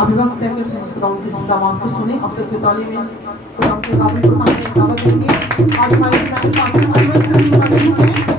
ابھی وقت ہے کہ خدا کی نماز کو سنیں. اب تک کی تعلیم میں خدا کے قابل کو سامنے دعوت دیں گے. آج ہمارے پاس اجمل سلیم موجود ہیں.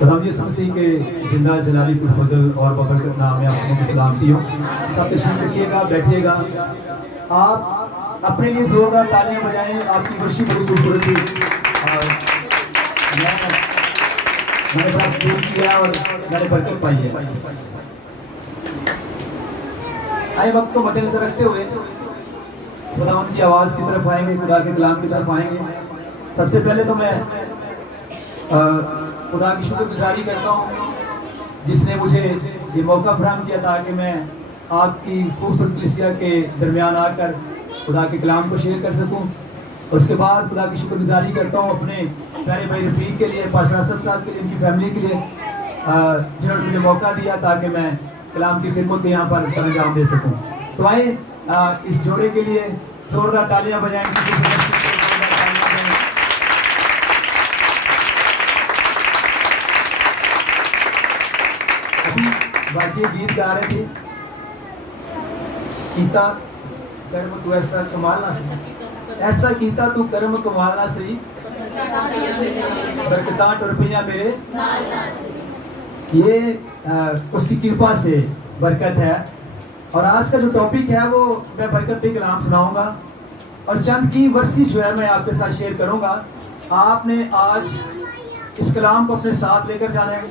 خداوند یسوع مسیح کے زندہ جلالی پرفضل اور ببرکت نام میں آپ کو سلامتی ہو. سب تشریف رکھیے گا, بیٹھیے گا. آپ اپنے لیے زوردار تالیاں بجائیں. آپ کی ورشی بڑی خوبصورت تھی اور میں نے بڑا دور کیا اور میں نے برکت پائی ہے. آئے وقت کو مد نظر رکھتے ہوئے خداوند کی آواز کی طرف آئیں گے, خدا کے کلام کی طرف آئیں گے. سب سے پہلے تو میں خدا کی شکر گزاری کرتا ہوں جس نے مجھے یہ موقع فراہم کیا تاکہ میں آپ کی خوبصورت کلیسیا کے درمیان آ کر خدا کے کلام کو شیئر کر سکوں. اس کے بعد خدا کی شکر گزاری کرتا ہوں اپنے پیارے بھائی رفیق کے لیے, پاشا اسد صاحب کے لیے, ان کی فیملی کے لیے جنہوں نے مجھے موقع دیا تاکہ میں کلام کی خدمت کو یہاں پر سر انجام دے سکوں. تو آئے اس جوڑے کے لیے زوردار تالیاں بجائیں. باجی گیت گا رہے تھے, کیتا کرم تو ایسا کمال نہ سی, ایسا کیتا تو کرم کمال نہ سی, برکتاں ٹر پیاں میرے. یہ اس کی کرپا سے برکت ہے. اور آج کا جو ٹاپک ہے وہ میں برکت پہ کلام سناؤں گا اور چند کی ورسز جو ہے میں آپ کے ساتھ شیئر کروں گا. آپ نے آج اس کلام کو اپنے ساتھ لے کر جانا ہے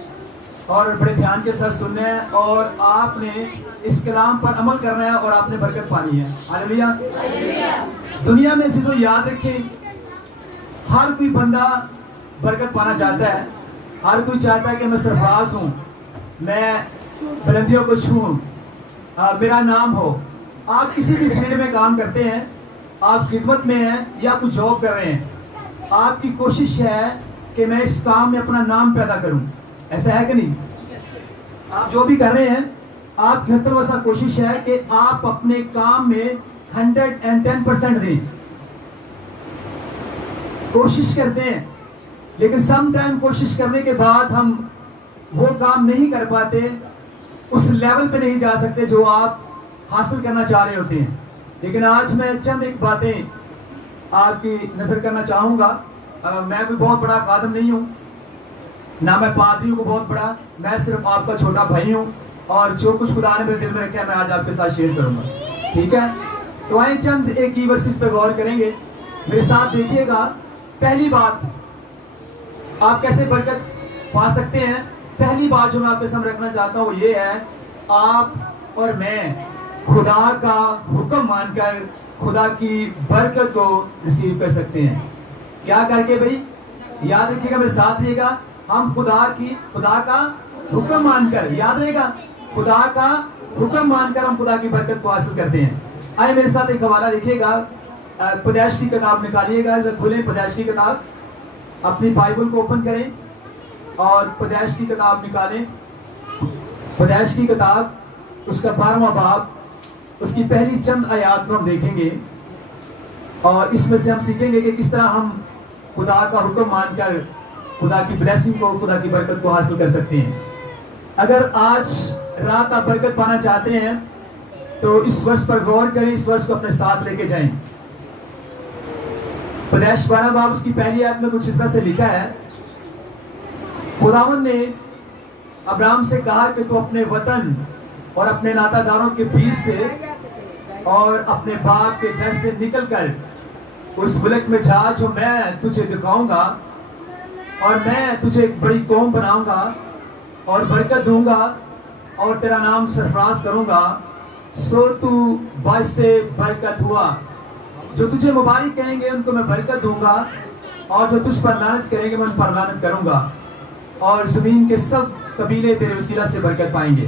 اور بڑے دھیان کے ساتھ سننا ہے اور آپ نے اس کلام پر عمل کرنا ہے اور آپ نے برکت پانی ہے. ہاللیلویہ. دنیا میں عزیزو یاد رکھیں, ہر کوئی بندہ برکت پانا چاہتا ہے. ہر کوئی چاہتا ہے کہ میں سرفراز ہوں, میں بلندیوں کو چھوں, میرا نام ہو. آپ کسی بھی فیلڈ میں کام کرتے ہیں, آپ خدمت میں ہیں یا کچھ جاب کر رہے ہیں, آپ کی کوشش ہے کہ میں اس کام میں اپنا نام پیدا کروں. ایسا ہے کہ نہیں؟ آپ جو بھی کر رہے ہیں آپ کی ہر ویسا کوشش ہے کہ آپ اپنے کام میں 110% دیں, کوشش کرتے ہیں. لیکن سم ٹائم کوشش کرنے کے بعد ہم وہ کام نہیں کر پاتے, اس لیول پہ نہیں جا سکتے جو آپ حاصل کرنا چاہ رہے ہوتے ہیں. لیکن آج میں چند ایک باتیں آپ کی نظر کرنا چاہوں گا. میں کوئی بہت بڑا خادم نہیں ہوں, نہ میں پادریوں کو بہت بڑا, میں صرف آپ کا چھوٹا بھائی ہوں اور جو کچھ خدا نے میرے دل میں رکھا ہے میں آج آپ کے ساتھ شیئر کروں گا. ٹھیک ہے, تو آئیں چند ایک کی ورسز پہ غور کریں گے. میرے ساتھ دیکھیے گا. پہلی بات, آپ کیسے برکت پا سکتے ہیں. پہلی بات جو میں آپ کے سامنے رکھنا چاہتا ہوں وہ یہ ہے, آپ اور میں خدا کا حکم مان کر خدا کی برکت کو ریسیو کر سکتے ہیں. کیا کر کے بھائی, یاد رکھیے گا, میرے ساتھ رہیے گا. ہم خدا کا حکم مان کر, یاد رہے گا, خدا کا حکم مان کر ہم خدا کی برکت کو حاصل کرتے ہیں. آئے میرے ساتھ ایک حوالہ دیکھیے گا. پیدائش کی کتاب نکالیے گا, کھلیں پیدائش کی کتاب, اپنی بائبل کو اوپن کریں اور پیدائش کی کتاب نکالیں. پیدائش کی کتاب اس کا 12واں باب, اس کی پہلی چند آیات کو ہم دیکھیں گے اور اس میں سے ہم سیکھیں گے کہ کس طرح ہم خدا کا حکم مان کر خدا کی بلیسنگ کو, خدا کی برکت کو حاصل کر سکتے ہیں. اگر آج رات آپ برکت پانا چاہتے ہیں تو اس ورس پر غور کریں, اس ورس کو اپنے ساتھ لے کے جائیں. پیدائش 12 باب اس کی پہلی آیت میں کچھ اس طرح سے لکھا ہے, خداوند نے ابراہیم سے کہا کہ تو اپنے وطن اور اپنے ناتا داروں کے بیچ سے اور اپنے باپ کے گھر سے نکل کر اس ملک میں جا جو میں تجھے دکھاؤں گا, اور میں تجھے ایک بڑی قوم بناؤں گا اور برکت دوں گا اور تیرا نام سرفراز کروں گا. سو تو باعث سے برکت ہوا. جو تجھے مبارک کہیں گے ان کو میں برکت دوں گا اور جو تجھ پر لعنت کریں گے میں ان پر لعنت کروں گا, اور زمین کے سب قبیلے تیرے وسیلہ سے برکت پائیں گے.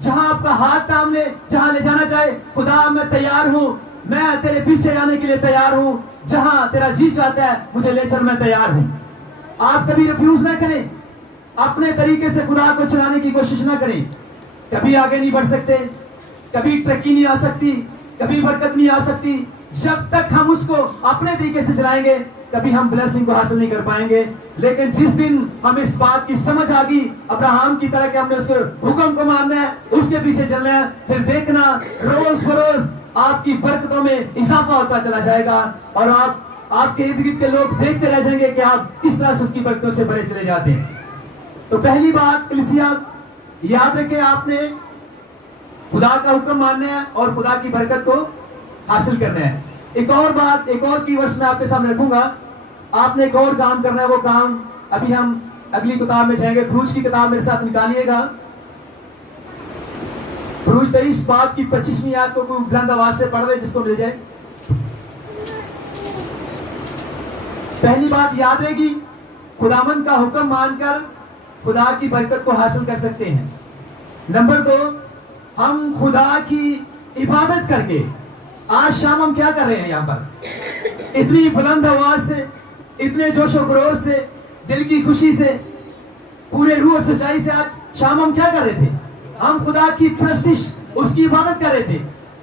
جہاں آپ کا ہاتھ تھام لے, جہاں لے جانا چاہے, خدا میں تیار ہوں, میں تیرے پیچھے جانے کے لیے تیار ہوں, جہاں تیرا جی چاہتا ہے مجھے لے چل, میں تیار ہوں. آپ کبھی ریفیوز نہ کریں, اپنے طریقے سے خدا کو چلانے کی کوشش نہ کریں. کبھی آگے نہیں بڑھ سکتے, کبھی ترقی نہیں آ سکتی, کبھی برکت نہیں آ سکتی. جب تک ہم اس کو اپنے طریقے سے چلائیں گے کبھی ہم بلیسنگ کو حاصل نہیں کر پائیں گے. لیکن جس دن ہمیں اس بات کی سمجھ آ گئی ابراہم کی طرح کہ ہم نے اس کے حکم کو ماننا ہے, اس کے پیچھے چلنا ہے, پھر دیکھنا روز بروز آپ کی برکتوں میں اضافہ ہوتا چلا جائے گا, اور آپ کے ارد گرد کے لوگ دیکھتے رہ جائیں گے کہ آپ کس طرح سے اس کی برکتوں سے بھرے چلے جاتے ہیں. تو پہلی بات کلیسیا یاد رکھیں, آپ نے خدا کا حکم ماننا ہے اور خدا کی برکت کو حاصل کرنا ہے. ایک اور بات, ایک اور کی ورس میں آپ کے سامنے رکھوں گا. آپ نے ایک اور کام کرنا ہے, وہ کام ابھی ہم اگلی کتاب میں جائیں گے. خروج کی کتاب میرے ساتھ نکالیے گا, خروج 23 باب کی 25ویں آیت کو بلند آواز سے پڑھ دے جس کو مل جائے. پہلی بات یاد رہے گی, خداوند کا حکم مان کر خدا کی برکت کو حاصل کر سکتے ہیں. نمبر 2, ہم خدا کی عبادت کر کے, آج شام ہم کیا کر رہے ہیں یہاں پر, اتنی بلند آواز سے, اتنے جوش و خروش سے, دل کی خوشی سے, پورے روح و سچائی سے آج شام ہم کیا کر رہے تھے, ہم خدا کی پرستش, اس کی عبادت کر رہے تھے.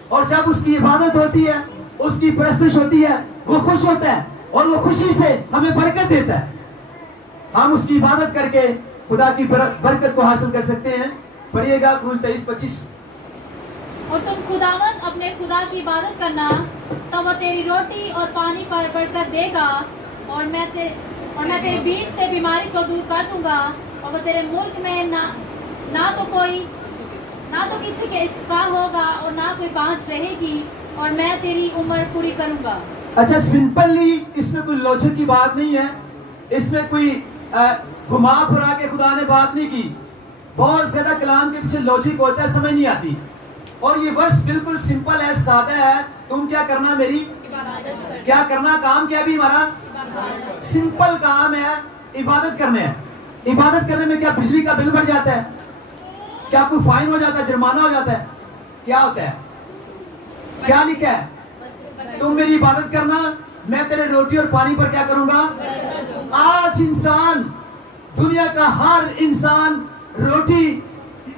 اور جب اس کی عبادت ہوتی ہے, اس کی پرستش ہوتی ہے, وہ خوش ہوتا ہے اور وہ خوشی سے ہمیں برکت دیتا ہے. ہم اس کی عبادت کر کے خدا کی برکت کو حاصل کر سکتے ہیں. پڑھیے گا خروج 23:25. اور تم خداوند اپنے خدا کی عبادت کرنا, تو وہ تیری روٹی اور پانی پر برکت دے گا, اور میں تیرے بیچ سے بیماری کو دور کر دوں گا, اور وہ تیرے ملک میں نہ تو کسی کے استقاع ہوگا اور نہ کوئی بانجھ رہے گی, اور میں تیری عمر پوری کروں گا. اچھا, سمپلی اس میں کوئی لوجک کی بات نہیں ہے, اس میں کوئی گھما پھرا کے خدا نے بات نہیں کی. بہت زیادہ کلام کے پیچھے لوجک ہوتا ہے, سمجھ نہیں آتی. اور یہ ورس بالکل سمپل ہے, سادہ ہے. تم کیا کرنا, میری کیا کرنا, کام کیا بھی ہمارا سمپل کام ہے, عبادت کرنا ہے. عبادت کرنے میں کیا بجلی کا بل بڑھ جاتا ہے, کیا کوئی فائن ہو جاتا ہے, جرمانہ ہو جاتا ہے, کیا ہوتا ہے, کیا لکھا ہے, تم میری عبادت کرنا, میں تیرے روٹی اور پانی پر کیا کروں گا. آج انسان, دنیا کا ہر انسان روٹی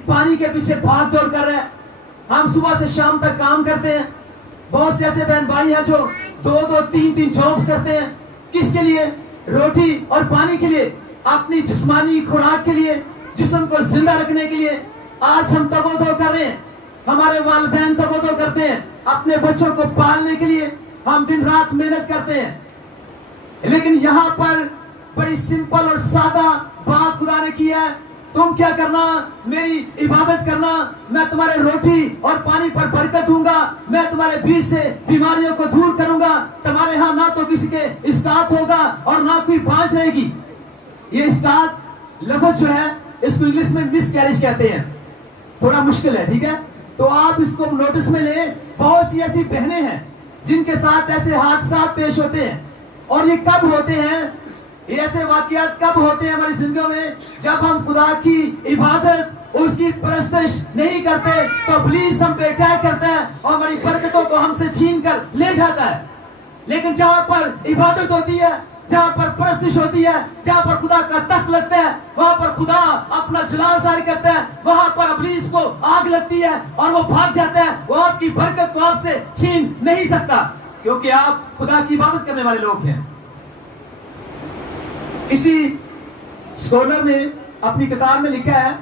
پانی کے پیچھے بھاگ دوڑ کر رہے ہیں. ہم صبح سے شام تک کام کرتے ہیں. بہت سے ایسے بہن بھائی ہیں جو 2-2, 3-3 جابس کرتے ہیں. کس کے لیے, روٹی اور پانی کے لیے, اپنی جسمانی خوراک کے لیے, جسم کو زندہ رکھنے کے لیے. آج ہم تگو دو کر رہے ہیں, ہمارے والدین تگو دو کرتے ہیں, اپنے بچوں کو پالنے کے لیے ہم دن رات محنت کرتے ہیں. لیکن یہاں پر بڑی سمپل اور سادہ بات خدا نے کی ہے, تم کیا کرنا, میری عبادت کرنا, میں تمہارے روٹی اور پانی پر برکت دوں گا, میں تمہارے بیچ سے بیماریوں کو دور کروں گا, تمہارے ہاں نہ تو کسی کے اسقاط ہوگا اور نہ کوئی بانجھ رہے گی. یہ اسقاط لفظ جو ہے اس کو انگلش میں مس کیریج کہتے ہیں, تھوڑا مشکل ہے, ٹھیک ہے, تو آپ اس کو نوٹس میں لیں. بہت سی ایسی بہنیں ہیں جن کے ساتھ ایسے حادثات پیش ہوتے ہیں, اور یہ کب ہوتے ہیں, یہ ایسے واقعات کب ہوتے ہیں ہماری زندگیوں میں, جب ہم خدا کی عبادت, اس کی پرستش نہیں کرتے, تو ابلیس ہم پہ اٹیک کرتا ہے اور ہماری برکتوں کو ہم سے چھین کر لے جاتا ہے. لیکن جہاں پر عبادت ہوتی ہے, جہاں پر پرستش ہوتی ہے, جہاں پر خدا کا تخت لگتا ہے, وہاں پر خدا اپنا جلال ظاہر کرتا ہے, وہاں پر ابلیس کو آگ لگتی ہے اور وہ بھاگ جاتا ہے. وہ آپ کی برکت کو آپ سے چھین نہیں سکتا, کیونکہ آپ خدا کی عبادت کرنے والے لوگ ہیں. اسی اسکالر نے اپنی کتاب میں لکھا ہے,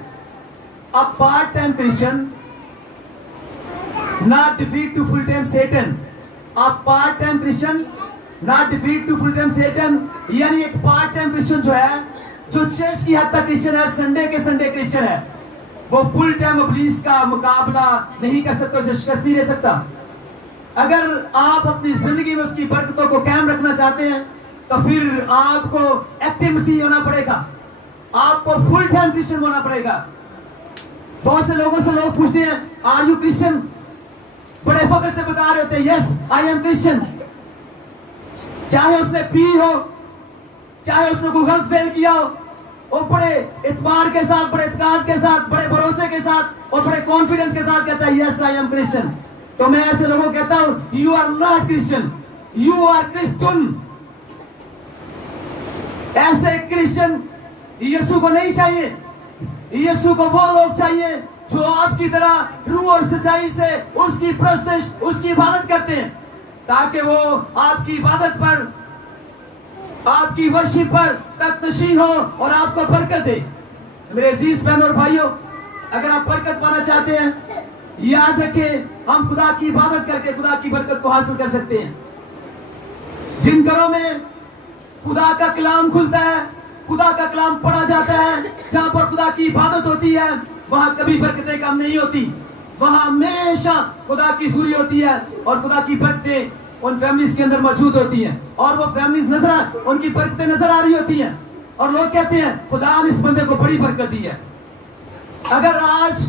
a part-time Christian not defeat to full-time Satan. a part-time Christian not defeat to full-time Satan. یعنی ایک پارٹ ٹائم کرسچن جو ہے, جو چرچ کی حد تک کرسچن ہے, سنڈے کے سنڈے کرسچن ہے, وہ فل ٹائم ابلیس کا مقابلہ نہیں کر سکتا, اسے شکست نہیں دے سکتا. اگر آپ اپنی زندگی میں اس کی برکتوں کو قائم رکھنا چاہتے ہیں تو پھر آپ کو ایکٹیو مسیحی ہونا پڑے گا, آپ کو فل ٹائم کرسچن ہونا پڑے گا. بہت سے لوگوں سے لوگ پوچھتے ہیں, آر یو کرسچن, بڑے فخر سے بتا رہے ہوتے ہیں, یس آئی ایم کرسچن. چاہے اس نے پی ہو, چاہے اس نے کوئی غلط فعل کیا ہو, وہ بڑے اعتبار کے ساتھ, بڑے اعتقاد کے ساتھ, بڑے بھروسے کے ساتھ اور بڑے کانفیڈنس کے ساتھ کہتا ہے یس آئی ایم کرسچن. تو میں ایسے لوگوں کو کہتا ہوں you are not Christian, you are Christian. ایسے کرسچن یسوع کو نہیں چاہیے. یسوع کو وہ لوگ چاہیے جو آپ کی طرح روح اور سچائی سے اس کی پرستش, اس کی عبادت کرتے ہیں, تاکہ وہ آپ کی عبادت پر, آپ کی ورشپ پر تختشی ہو اور آپ کو برکت دے. میرے عزیز بہنوں اور بھائیوں, اگر آپ برکت پانا چاہتے ہیں, یاد رکھیں ہم خدا کی عبادت کر کے خدا کی برکت کو حاصل کر سکتے ہیں. جن گھروں میں خدا کا کلام کھلتا ہے, خدا کا کلام پڑھا جاتا ہے, جہاں پر خدا کی عبادت ہوتی ہے, وہاں کبھی برکتیں کم نہیں ہوتی. وہاں ہمیشہ خدا کی حضوری ہوتی ہے اور خدا کی برکتیں ان فیملیز کے اندر موجود ہوتی ہیں, اور وہ فیملیز ان کی برکتیں نظر آ رہی ہوتی ہیں, اور لوگ کہتے ہیں خدا نے اس بندے کو بڑی برکت دی ہے. اگر آج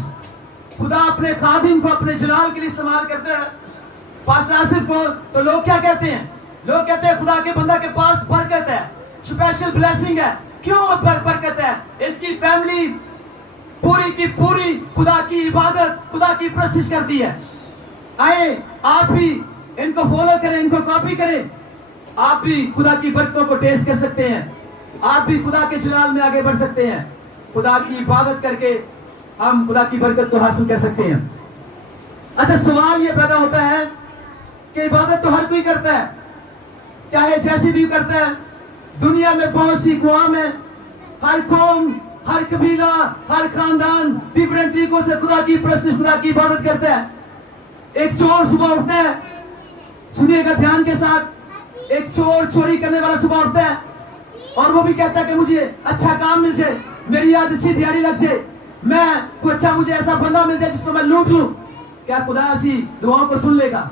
خدا اپنے خادم کو اپنے جلال کے لیے استعمال کرتا ہے, پاسٹر آصف کو, تو لوگ کیا کہتے ہیں؟ لوگ کہتے ہیں خدا کے بندہ کے پاس برکت ہے, اسپیشل بلیسنگ ہے. کیوں برکت ہے؟ اس کی فیملی پوری کی پوری خدا کی عبادت, خدا کی پرستش کرتی ہے. آئے آپ بھی ان کو فالو کریں, ان کو کاپی کریں. آپ بھی خدا کی برکتوں کو ٹیسٹ کر سکتے ہیں, آپ بھی خدا کے جلال میں آگے بڑھ سکتے ہیں. خدا کی عبادت کر کے ہم خدا کی برکت کو حاصل کر سکتے ہیں. اچھا, سوال یہ پیدا ہوتا ہے کہ عبادت تو ہر کوئی کرتا ہے, چاہے جیسی بھی کرتا ہے. دنیا میں بہت سی قوم ہیں, ہر قوم, ہر قبیلہ, ہر خاندان ڈیفرنٹ طریقوں سے خدا کی پرستش, خدا کی عبادت کرتا ہے. ایک چور صبح اٹھتا ہے, سنیے گا دھیان کے ساتھ, ایک چور چوری کرنے والا صبح اٹھتا ہے اور وہ بھی کہتا ہے کہ مجھے اچھا کام مل جائے, میری یاد اچھی دیہڑی لگ جائے, میں کوئی اچھا مجھے ایسا بندہ مل جائے جس کو میں لوٹ لوں. کیا خدا ایسی دعاؤں کو سن لے گا؟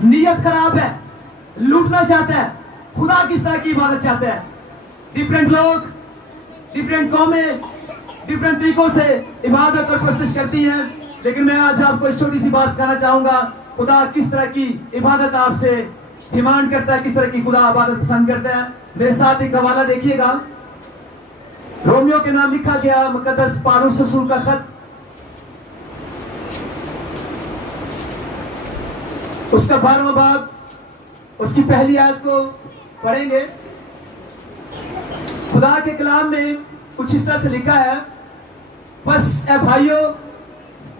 نیت خراب ہے, لوٹنا چاہتا ہے. خدا کس طرح کی عبادت چاہتا ہے؟ ڈیفرنٹ لوگ, ڈیفرنٹ قومیں ڈیفرنٹ طریقوں سے عبادت اور پرستش کرتی ہیں, لیکن میں آج آپ کو ایک چھوٹی سی بات سکھانا چاہوں گا. خدا کس طرح کی عبادت آپ سے ڈیمانڈ کرتا ہے, کس طرح کی خدا عبادت پسند کرتا ہے. میرے ساتھ ایک حوالہ دیکھیے گا, رومیو کے نام لکھا گیا مقدس پالوس رسول کا خط, اس کا 12واں باب, اس کی پہلی آیت کو پڑھیں گے. خدا کے کلام میں کچھ اس طرح سے لکھا ہے, بس اے بھائیو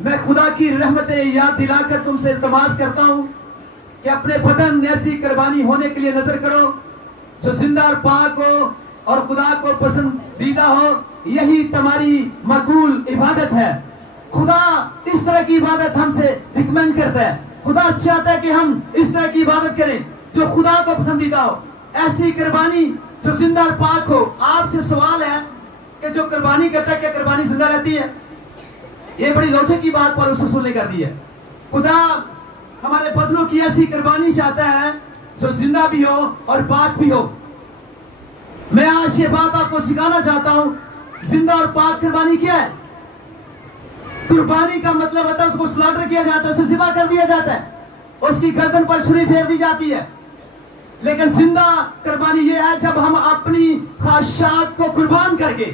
میں خدا کی رحمتیں یاد دلا کر تم سے التماس کرتا ہوں کہ اپنے بدن ایسی قربانی ہونے کے لیے نظر کرو جو زندہ اور پاک ہو اور خدا کو پسندیدہ ہو, یہی تمہاری مقبول عبادت ہے. خدا اس طرح کی عبادت ہم سے ریکمینڈ کرتا ہے. خدا چاہتا ہے کہ ہم اس طرح کی عبادت کریں جو خدا کو پسندیدہ ہو, ایسی قربانی جو زندہ اور پاک ہو. آپ سے سوال ہے کہ جو قربانی کرتا ہے کیا قربانی زندہ رہتی ہے؟ یہ بڑی لوچک کی بات پر اس رسول نے کر دی ہے. خدا ہمارے بدنوں کی ایسی قربانی چاہتا ہے جو زندہ بھی ہو اور پاک بھی ہو. میں آج یہ بات آپ کو سکھانا چاہتا ہوں, زندہ اور پاک قربانی کیا ہے. قربانی کا مطلب ہوتا ہے اس کو سلاٹر کیا جاتا ہے, اسے ذبح کر دیا جاتا ہے, اس کی گردن پر چھری پھیر دی جاتی ہے. لیکن زندہ قربانی یہ ہے جب ہم اپنی خواہشات کو قربان کر کے,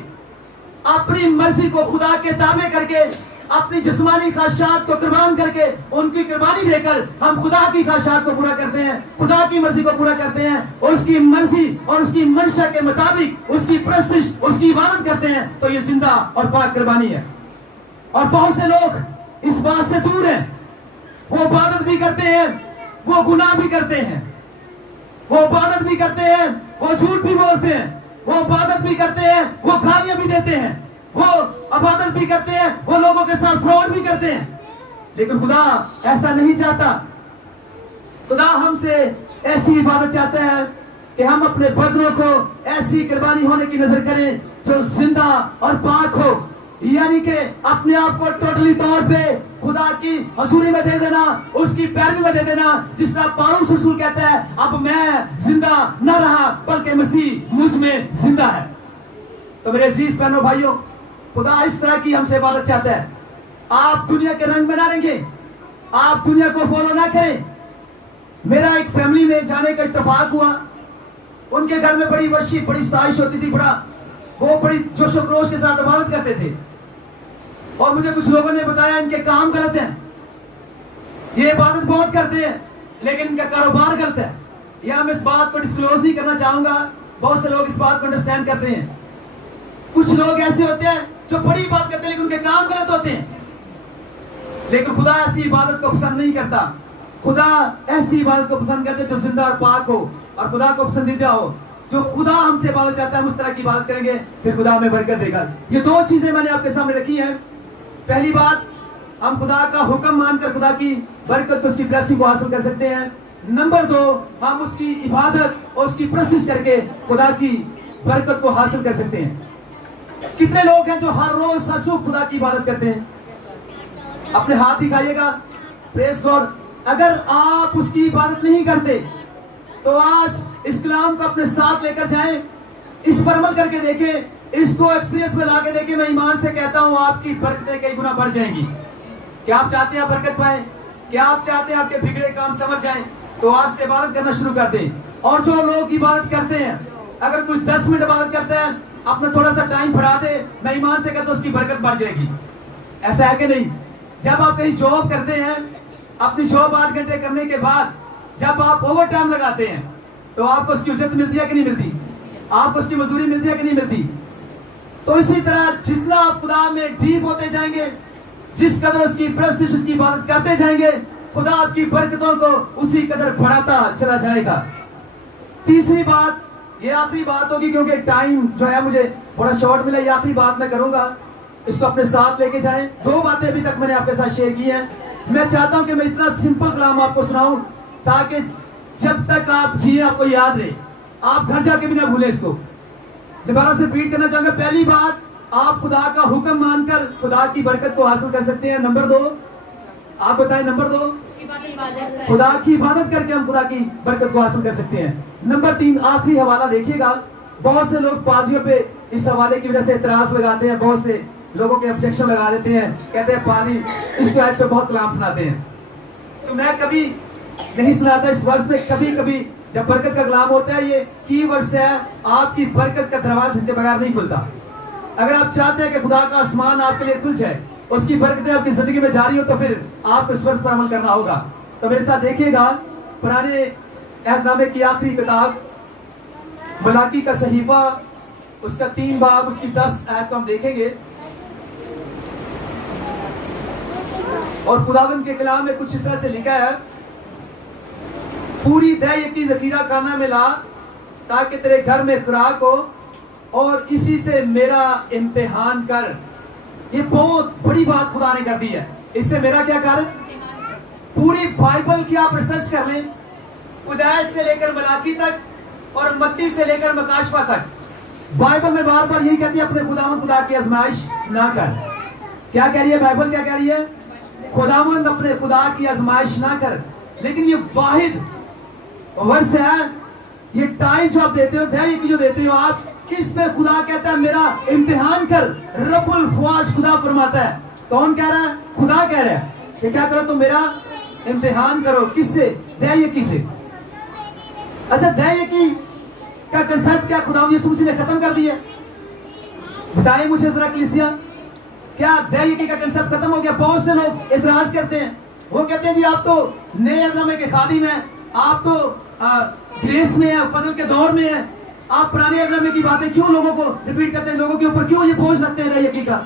اپنی مرضی کو خدا کے تابع کر کے, اپنی جسمانی خواہشات کو قربان کر کے, ان کی قربانی دے کر ہم خدا کی خواہشات کو پورا کرتے ہیں, خدا کی مرضی کو پورا کرتے ہیں, اور اس کی مرضی اور اس کی منشا کے مطابق اس کی پرستش, اس کی عبادت کرتے ہیں, تو یہ زندہ اور پاک قربانی ہے. اور بہت سے لوگ اس بات سے دور ہیں, وہ عبادت بھی کرتے ہیں, وہ گناہ بھی کرتے ہیں, وہ عبادت بھی کرتے ہیں, وہ جھوٹ بھی بولتے ہیں, وہ عبادت بھی کرتے ہیں, وہ گالیاں بھی دیتے ہیں, وہ عبادت بھی کرتے ہیں, وہ لوگوں کے ساتھ فراڈ بھی کرتے ہیں. لیکن خدا ایسا نہیں چاہتا. خدا ہم سے ایسی عبادت چاہتا ہے کہ ہم اپنے بدنوں کو ایسی قربانی ہونے کی نظر کریں جو زندہ اور پاک ہو, یعنی کہ اپنے آپ کو ٹوٹلی طور پہ خدا کی حضوری میں دے دینا, اس کی پیروی میں دے دینا. جس طرح پالوس رسول کہتا ہے, اب میں زندہ نہ رہا بلکہ مسیح مجھ میں زندہ ہے. تو میرے عزیز بہنوں بھائیوں, خدا اس طرح کی ہم سے عبادت چاہتا ہے. آپ دنیا کے رنگ میں نہ رنگیں, آپ دنیا کو فالو نہ کریں. میرا ایک فیملی میں جانے کا اتفاق ہوا, ان کے گھر میں بڑی ورشپ, بڑی ستائش ہوتی تھی, بڑا وہ بڑی جوش و خروش کے ساتھ عبادت کرتے تھے. اور مجھے کچھ لوگوں نے بتایا ان کے کام غلط ہیں, یہ عبادت بہت کرتے ہیں لیکن ان کا کاروبار غلط ہے. یا میں اس بات کو ڈسکلوز نہیں کرنا چاہوں گا, بہت سے لوگ اس بات کو انڈرسٹینڈ کرتے ہیں. کچھ لوگ ایسے ہوتے ہیں جو بڑی بات کرتے ہیں لیکن ان کے کام غلط ہوتے ہیں. لیکن خدا ایسی عبادت کو پسند نہیں کرتا. خدا ایسی عبادت کو پسند کرتے جو زندہ اور پاک ہو اور خدا کو پسندیدہ ہو. جو خدا ہم سے عبادت چاہتا ہے ہم اس طرح کی عبادت کریں گے, پھر خدا ہمیں برکت دے گا. یہ دو چیزیں میں نے آپ کے سامنے رکھی ہیں. پہلی بات, ہم خدا کا حکم مان کر خدا کی برکت کو, اس کی بلیسنگ کو حاصل کر سکتے ہیں. نمبر 2, ہم اس کی عبادت اور اس کی پرستش کر کے خدا کی برکت کو حاصل کر سکتے ہیں. کتنے لوگ ہیں جو ہر روز ہر صبح خدا کی عبادت کرتے ہیں؟ اپنے ہاتھ دکھائیے گا. پریز گاڈ. اگر آپ اس کی عبادت نہیں کرتے تو آج اس کلام کو اپنے ساتھ لے کر جائیں, اس پر عمل کر کے دیکھیں, اس کو ایکسپیرینس میں لا کے دیکھیں. میں ایمان سے کہتا ہوں آپ کی برکتیں کئی گنا بڑھ جائیں گی. کیا آپ چاہتے ہیں آپ برکت پائیں؟ کیا آپ چاہتے ہیں آپ کے بگڑے کام سمجھ جائیں؟ تو آج سے عبادت کرنا شروع کر دیں. اور جو لوگ عبادت کرتے ہیں, اگر کوئی 10 منٹ عبادت کرتا ہے, اپنا تھوڑا سا ٹائم بڑھا دے, میں ایمان سے کہتا ہوں اس کی برکت بڑھ جائے گی. ایسا ہے کہ نہیں؟ جب آپ کہیں جاب کرتے ہیں, اپنی جاب 8 گھنٹے کرنے کے بعد جب آپ اوور ٹائم لگاتے ہیں تو آپ کو اس کی اجرت ملتی ہے کہ نہیں ملتی؟ آپ کو اس کی مزدوری ملتی ہے کہ نہیں ملتی؟ تو اسی طرح جتنا آپ خدا میں ڈیپ ہوتے جائیں گے, جس قدر اس کی پرستش, اس کی عبادت کرتے جائیں گے, خدا آپ کی برکتوں کو اسی قدر بڑھاتا چلا جائے گا. تیسری بات, یہ آخری بات ہوگی کیونکہ ٹائم جو ہے مجھے بڑا شارٹ ملا, یہ آخری بات میں کروں گا, اس کو اپنے ساتھ لے کے جائیں. 2 باتیں ابھی تک میں نے آپ کے ساتھ شیئر کی ہیں. میں چاہتا ہوں کہ میں اتنا سمپل کلام آپ کو سناؤں تاکہ جب تک آپ جیے آپ کو یاد رہے, آپ گھر جا کے بھی نہ بھولیں اس کو. دوبارہ سے ریپیٹ کرنا چاہوں گا. پہلی بات, آپ خدا کا حکم مان کر خدا کی برکت کو حاصل کر سکتے ہیں. نمبر 2, آپ بتائیں نمبر 2, خدا کی عبادت کر کے ہم خدا کی برکت کو حاصل کر سکتے ہیں. نمبر 3, آخری حوالہ دیکھیے گا. بہت سے لوگ پادریوں پہ اس حوالے کی وجہ سے اعتراض لگاتے ہیں, بہت سے لوگوں کے آبجیکشن لگا دیتے ہیں, کہتے ہیں پادری اس آیت پہ بہت کلام سناتے ہیں. تو میں کبھی نہیں سناتا اس ورس میں. کبھی کبھی جب برکت کا کلام ہوتا ہے, یہ کی ورس ہے, آپ کی برکت کا دروازہ اس کے بغیر نہیں کھلتا. اگر آپ چاہتے ہیں کہ خدا کا آسمان آپ کے لیے کھل جائے, اس کی برکتیں آپ کی زندگی میں جاری ہو, تو پھر آپ اس ورس پر عمل کرنا ہوگا. تو میرے ساتھ دیکھیے گا, پرانے عہد نامے کی آخری کتاب ملاکی کا صحیفہ, اس کا 3 باب, اس کی 10 آیت کو ہم دیکھیں گے. اور خداوند کے کلام میں کچھ اس طرح سے لکھا ہے, پوری دہ یکی ذخیرہ خانہ میں لا تاکہ تیرے گھر میں خوراک ہو, اور اسی سے میرا امتحان کر. یہ بہت بڑی بات خدا نے کر دی ہے. اس سے میرا کیا کر؟ پوری بائبل کی آپ ریسرچ کر لیں, ہدایت سے لے کر ملاکی تک اور متی سے لے کر مکاشفہ تک, بائبل میں بار بار یہی کہتی ہے اپنے خداوند خدا کی آزمائش نہ کر. کیا کہہ رہی ہے بائبل؟ کیا کہہ رہی ہے؟ خداوند اپنے خدا کی آزمائش نہ کر. لیکن یہ واحد ورس ہے, یہ ٹائم جو آپ دیتے ہو, دہی کی جو دیتے ہو آپ, اس میں خدا کہتا ہے میرا امتحان کر. رب الفواج خدا فرماتا ہے. کون کہہ رہا ہے؟ خدا کہہ رہا ہے کہ کیا کرو تم میرا امتحان کرو. کس سے؟ دہ یکی سے. اچھا, دہ یکی کا کنسپٹ کیا خدا یسوع مسیح نے ختم کر دیا؟ بتائیں مجھے ذرا کلیسیا, کیا دہ یکی کا کنسپٹ ختم ہو گیا؟ بہت سے لوگ اعتراض کرتے ہیں, وہ کہتے ہیں جی آپ تو نئے عہد نامے کے خادم ہیں, آپ تو گریس میں ہیں, فضل کے دور میں ہیں, آپ پرانے عہد نامے کی باتیں کیوں لوگوں کو ریپیٹ کرتے ہیں, لوگوں کے اوپر کیوں یہ بوجھ رکھتے ہیں دہ یکی کا؟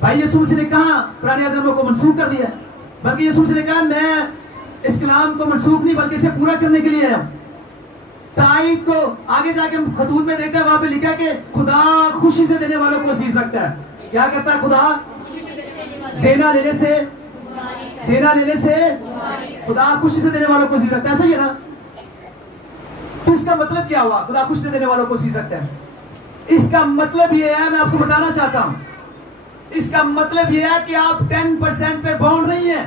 بھائی یسوع مسیح نے کہاں پرانے عہد نامے کو منسوخ کر دیا؟ بلکہ یسوع مسیح نے کہا میں اس کلام کو منسوخ نہیں بلکہ اسے پورا کرنے کے لیے آیا ہوں. تائید کو آگے جا کے خطوط میں دیکھتے ہیں, وہاں پہ لکھا کہ خدا خوشی سے دینے والوں کو عزیز رکھتا ہے. کیا کرتا ہے خدا؟ دینا لینے سے خدا خوشی سے دینے والوں کو عزیز رکھتا ہے. صحیح ہے نا؟ تو اس کا مطلب کیا ہوا خدا خوشی سے دینے والوں کو عزیز رکھتا ہے؟ اس کا مطلب یہ ہے, میں آپ کو بتانا چاہتا ہوں, اس کا مطلب یہ ہے کہ آپ 10% پہ باؤنڈ نہیں ہیں.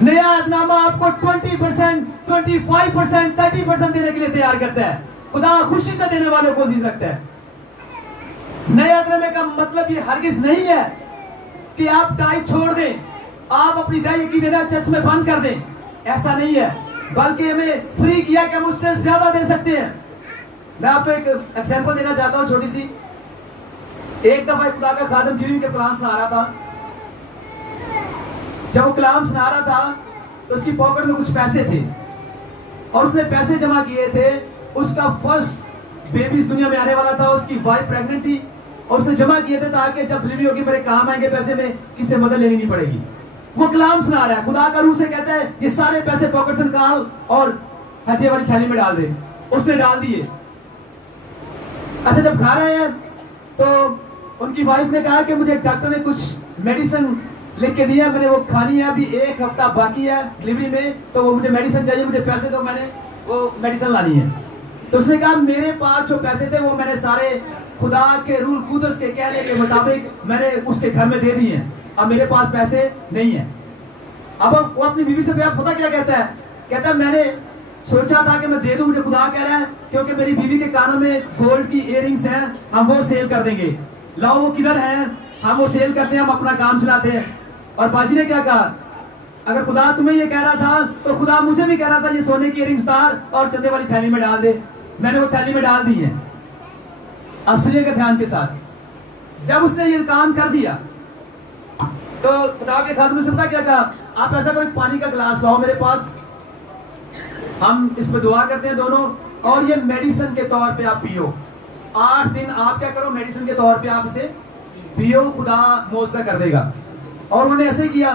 نیا عہد نامہ آپ کو 20%, 25%, 30% دینے کے لیے تیار کرتا ہے. خدا خوشی سے دینے والوں کو عزیز رکھتا ہے. نیا عہد نامے کا مطلب یہ ہرگز نہیں ہے کہ آپ ٹائپ چھوڑ دیں, آپ اپنی دہ یکی دینا چرچ میں بند کر دیں. ایسا نہیں ہے, بلکہ ہمیں فری کیا کہ ہم اس سے زیادہ دے سکتے ہیں. میں آپ کو ایک ایگزامپل دینا چاہتا ہوں چھوٹی سی. ایک دفعہ خدا کا خادم گیونگ کے کلام سنا رہا تھا. جب وہ کلام سنا رہا تھا تو اس کی پاکٹ میں کچھ پیسے تھے اور اس نے پیسے جمع کیے تھے. اس کا فرسٹ بیبی اس دنیا میں آنے والا تھا, اس کی وائف پریگننٹ تھی اور اس نے جمع کیے تھے تاکہ جب ڈلیوری ہوگی میرے کام آئیں گے پیسے, میں کسی سے مدد لینی نہیں پڑے گی. وہ کلام سنا رہا ہے, خدا کا روح سے کہتا ہے یہ سارے پیسے پاکٹ سے نکال اور ہدیے والی تھیلی میں ڈال دے. اس نے ڈال دیے. اچھا جب گھر آئے ہیں تو ان کی وائف نے کہا کہ مجھے ڈاکٹر نے کچھ میڈیسن لکھ کے دیا, میں نے وہ کھانی ہے, ابھی 1 ہفتہ باقی ہے ڈلیوری میں, تو وہ مجھے میڈیسن چاہیے, مجھے پیسے دو, میں نے وہ میڈیسن لانی ہے. تو اس نے کہا میرے پاس جو پیسے تھے وہ میں نے سارے خدا کے روح القدس کے کہنے کے مطابق میں نے اس کے گھر میں دے دیے ہیں, اب میرے پاس پیسے نہیں ہیں. اب وہ اپنی بیوی سے پتا کیا کہتا ہے, کہتا ہے میں نے سوچا تھا کہ میں دے دوں, مجھے خدا کہہ رہا ہے کیونکہ میری بیوی کے کانوں میں گولڈ کی ایئر رنگس ہیں, ہم وہ سیل کر دیں گے, لاؤ وہ کدھر ہیں, ہم وہ سیل کرتے ہیں, ہم اپنا کام چلاتے ہیں. اور باجی نے کیا کہا, اگر خدا تمہیں یہ کہہ رہا تھا تو خدا مجھے بھی کہہ رہا تھا یہ سونے کی ایئر رنگس اتار اور چندے والی تھیلی میں ڈال دے. میں نے وہ تھیلی میں ڈال دی ہے. اب سنیے گا دھیان کے ساتھ. جب اس نے یہ کام کر دیا تو خدا کے خادم سے پتا کیا کہا, آپ ایسا کرو ایک پانی کا گلاس لاؤ میرے پاس, ہم اس میں دعا کرتے ہیں دونوں, اور یہ میڈیسن کے طور پہ آپ پیو. 8 دن آپ کیا کرو, میڈیسن کے طور پہ آپ اسے پیو, خدا معجزہ کر دے گا. اور انہوں نے ایسے کیا,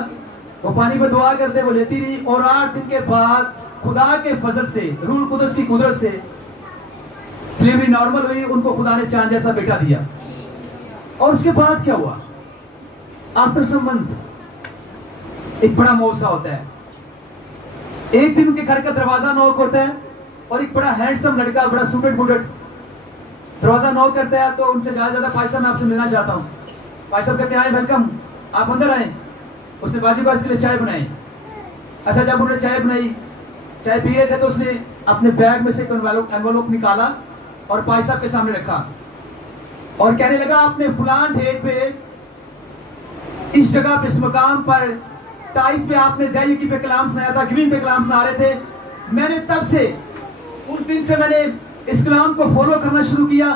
وہ پانی پہ دعا کرتے, وہ لیتی رہی, اور 8 دن کے بعد خدا کے فضل سے, روح القدس کی قدرت سے ڈلیوری نارمل ہوئی. ان کو خدا نے چاند جیسا بیٹا دیا. اور اس کے بعد کیا ہوا, آفٹر سم منتھ ایک بڑا معجزہ ہوتا ہے. ایک دن ان کے گھر کا دروازہ نوک ہوتا ہے اور ایک بڑا ہینڈسم لڑکا, بڑا سوٹڈ بوٹڈ دروازہ نوک کرتا ہے. تو ان سے زیادہ بھائی صاحب میں آپ سے ملنا چاہتا ہوں. بھائی صاحب کہتے ہیں آئیں, ویلکم, آپ اندر آئیں. اس نے باجی کو اس کے لیے چائے بنائی. اچھا جب انہوں نے چائے بنائی, چائے پی رہے تھے تو اس نے اپنے بیگ میں سے ایک انویلوپ نکالا اور بھائی صاحب کے سامنے رکھا اور کہنے لگا آپ نے فلاں ڈیٹ پہ اس جگہ پہ اس مقام پر ٹائپ پہ آپ نے دہی پہ کلام سنایا تھا, گوینگ پہ کلام سنا رہے تھے. میں نے تب سے اس دن سے میں نے اس کلام کو فالو کرنا شروع کیا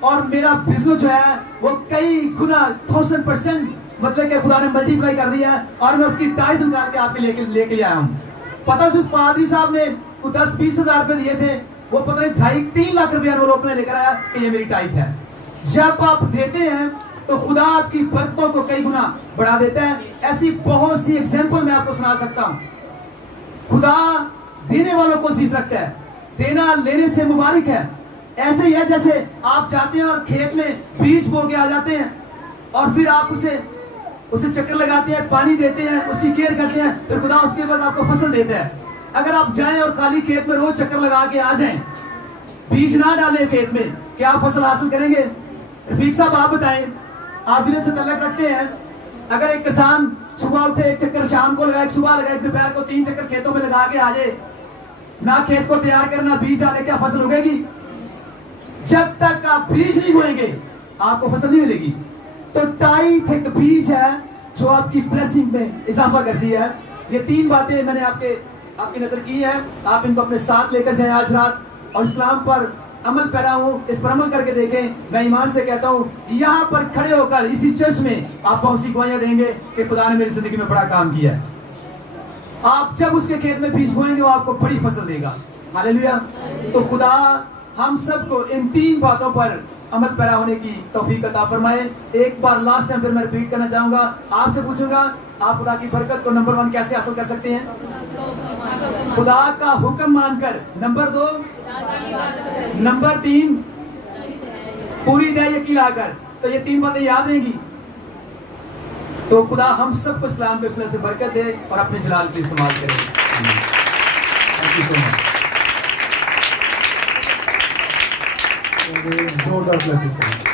اور میرا بزنس جو ہے وہ کئی گنا 1000% مطلب کہ خدا نے ملٹی پلائی کر دیا ہے, اور میں اس کی ٹائپ نکال کے آپ کے لے کے آیا ہوں. پتہ سے اس پادری صاحب نے 10-20 ہزار روپے دیے تھے, وہ پتہ نہیں 2.5-3 لاکھ روپیہ انویلوپ میں لے کر آیا کہ یہ میری ٹائپ ہے. جب آپ دیتے ہیں تو خدا آپ کی برکتوں کو کئی گنا بڑھا دیتا ہے. ایسی بہت سی ایگزامپل میں آپ کو سنا سکتا ہوں. خدا دینے والوں کو عزیز رکھتا ہے, دینا لینے سے مبارک ہے. ایسے ہی ہے جیسے آپ جاتے ہیں اور کھیت میں بیج بو کے آ جاتے ہیں اور پھر آپ اسے چکر لگاتے ہیں, پانی دیتے ہیں, اس کی کیئر کرتے ہیں, پھر خدا اس کے بعد آپ کو فصل دیتا ہے. اگر آپ جائیں اور خالی کھیت میں روز چکر لگا کے آ جائیں, بیج نہ ڈالیں کھیت میں, کیا آپ فصل حاصل کریں گے؟ رفیق صاحب آپ بتائیں, آپ جنہیں سے تعلق رکھتے ہیں, اگر ایک کسان صبح اٹھے, ایک چکر شام کو لگائے, ایک صبح لگائے, ایک دوپہر کو 3 چکر کھیتوں میں لگا کے آ جائے, نہ کھیت کو تیار کرنا, بیج ڈالے, کیا فصل اگے گی؟ جب تک آپ بیج نہیں بوئیں گے آپ کو فصل نہیں ملے گی. تو ٹائپ ایک بیج ہے جو آپ کی بلیسنگ میں اضافہ کرتی ہے. یہ 3 باتیں میں نے آپ کی نظر کی ہیں, آپ ان کو اپنے ساتھ لے کر جائیں آج رات, اور اسلام پر عمل پیرا ہوں, اس پر عمل کر کے دیکھیں. میں ایمان سے کہتا ہوں یہاں پر کھڑے ہو کر اسی چرچ میں آپ بہت سی گواہیاں دیں گے کہ خدا نے میری زندگی میں بڑا کام کیا ہے. آپ جب اس کے کھیت میں بیج بوئیں گے وہ آپ کو بڑی فصل دے گا. ہاللیلویا. تو خدا ہم سب کو ان 3 باتوں پر عمل پیرا ہونے کی توفیق عطا فرمائے. ایک بار لاسٹ ٹائم پھر میں ریپیٹ کرنا چاہوں گا, آپ سے پوچھوں گا آپ خدا کی برکت کو نمبر 1 کیسے حاصل کر سکتے ہیں؟ خدا کا حکم مان کر. نمبر 2, نمبر 3 پوری دہ یقین لا کر. تو یہ 3 باتیں یاد رہیں گی. تو خدا ہم سب کو اسلام کے وسیلے سے برکت دے اور اپنے جلال کی استعمال کرے. تھینک یو سو مچ. زوردار